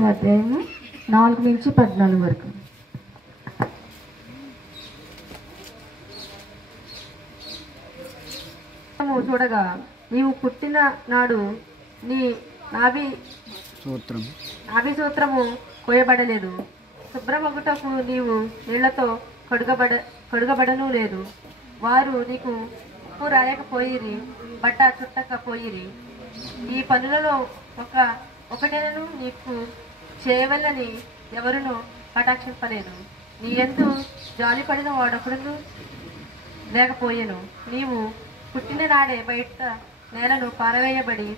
అధ్యాయము 4 నుంచి 14 వరకు. చూడగా నీవు పుట్టిన నాడు నీ నాభి సూత్రము కోయబడలేదు. శుభ్రమగుటకు నీవు నీళ్లతో కడుగబడను లేదు. వారు నీకు ఉప్పు రాయకపోయిరి, బట్ట చుట్టకపోయిరి. ఈ పనులలో ఒకటేనను నీకు చేయవలని ఎవరునూ కటాక్షింపలేదు. నీ యందు జాలిపడిన వాడొకడును లేకపోయెను. నీవు పుట్టిన నాడే బయట నేలను పారవేయబడి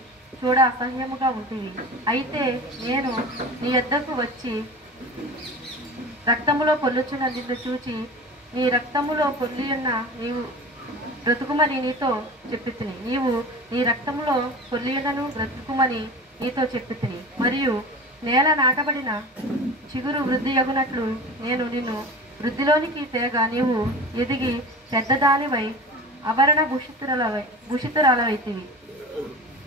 చూడ అసహ్యముగా ఉంటుంది. అయితే నేను నీ యొద్దకు వచ్చి రక్తములో పొల్లుచున్న నిన్ను చూచి, నీ రక్తములో పొల్లియున్న నీవు బ్రతుకుమని నీతో చెప్పితిని. నీవు నీ రక్తములో పొల్లియున్నను బ్రతుకుమని నీతో చెప్పితిని. మరియు నేల నాటబడిన చిగురు వృద్ధి అగునట్లు నేను నిన్ను వృద్ధిలోనికి తేగా నీవు ఎదిగి పెద్దదానివై ఆభరణ భూషితురాలవైతివి.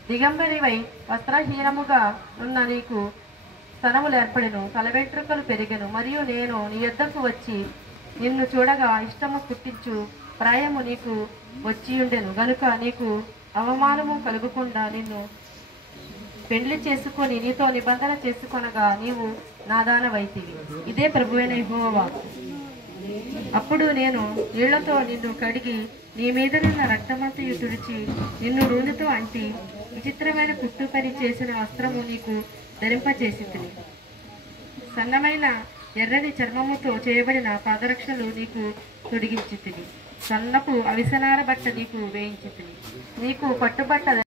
దిగంబరివై వస్త్రహీనముగా ఉన్న నీకు స్తనములు ఏర్పడెను, తలవెంట్రుకలు పెరిగెను. మరియు నేను నీ యొద్దకు వచ్చి నిన్ను చూడగా ఇష్టము పుట్టించు ప్రాయము నీకు వచ్చియుండెను గనుక నీకు అవమానము కలుగకుండా నిన్ను పెండ్లి చేసుకొని నీతో నిబంధన చేసుకొనగా నీవు నాదానవైతివి. ఇదే ప్రభువైన యెహోవా వాక్కు. అప్పుడు నేను నీళ్లతో నిన్ను కడిగి నీ మీదనున్న రక్తమంతయు తుడిచి నిన్ను నూనెతో అంటి విచిత్రమైన కుట్టు పని చేసిన వస్త్రము నీకు ధరింపచేసితిని. సన్నమైన ఎర్రని చర్మముతో చేయబడిన పాదరక్షలు నీకు తొడిగించితిని. సన్నపు అవిసనార బట్ట నీకు వేయించితిని. నీకు పట్టుబట్ట